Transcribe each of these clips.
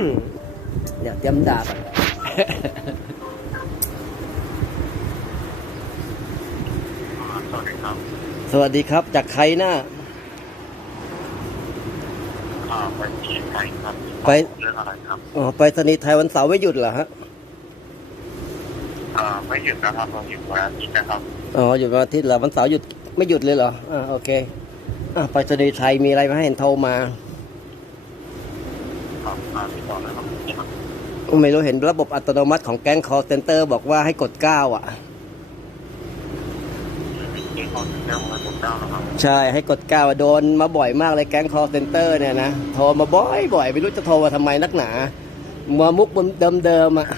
รียมด่าก่อนสวัสดีครับ สวัสดีครับ จากใครนะอ่าไปที่ไทยครับ ไปเรื่องอะไรครับ อ๋อ ไปสนีย์ไทยวันเสาร์ไม่หยุดเหรอฮะอ่าไม่หยุดนะครับเราหยุดวันอาทิตย์นะครับ อ๋อ หยุดวันอาทิตย์เหรอ วันเสาร์หยุดไม่หยุดเลยเหรอ อ่า โอเค อะไปสนีย์ไทยมีอะไรมาให้เห็นโทรมา ครับอ่าติดต่อแล้วครับไม่รู้เห็นระบบอัตโนมัติของแก๊ง call center บอกว่าให้กด9อะที่เขาจะเรื่องอะไรผมเล่านะครับใช่ให้กด9อะโดนมาบ่อยมากเลยแก๊ง call center เนี่ยนะโทรมาบ่อยบ่อยไม่รู้จะโทรมาทำไมนักหนามามุกเดิมๆอะ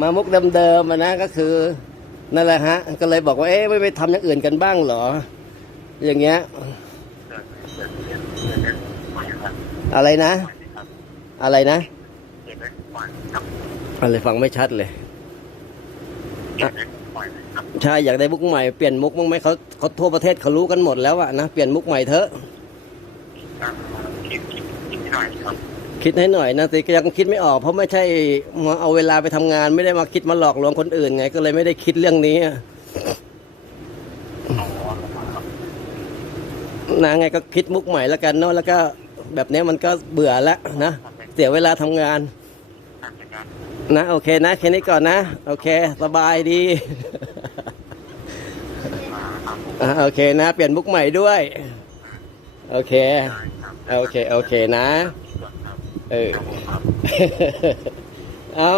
มามุกเดิมๆอะนะก็คือนั่นแหละฮะ ก็เลยบอกว่าเอ๊ะไม่ไปทำอย่างอื่นกันบ้างเหรอ อย่างเงี้ยอะไรนะ อะไรนะเกิดเรื่องใหม่ครับอะไรฟังไม่ชัดเลยเกิดเรื่องใหม่ครับใช่อยากได้มุกใหม่เปลี่ยนมุกบ้างไหมเขาเขาทั่วประเทศเขารู้กันหมดแล้วอะนะเปลี่ยนมุกใหม่เถอะอ่าคิดคิดคิดหน่อยครับคิดให้หน่อยนะแต่ก็ยังคิดไม่ออก เพราะไม่ใช่มาเอาเวลาไปทำงาน ไม่ได้มาคิดมาหลอกลวงคนอื่นไง ก็เลยไม่ได้คิดเรื่องนี้อะอ๋อครับนะไงก็คิดมุกใหม่แล้วกันเนาะแล้วก็แบบนี้มันก็เบื่อแล้วนะ เสียเวลาทำงานทำงาน นะโอเคนะแค่นี้ก่อนนะ โอเค สบายดีมาครับผมอะโอเคนะ เปลี่ยนมุกใหม่ด้วย โอเคได้ครับโอเค โอเคนะครับเออครับผมครับเอา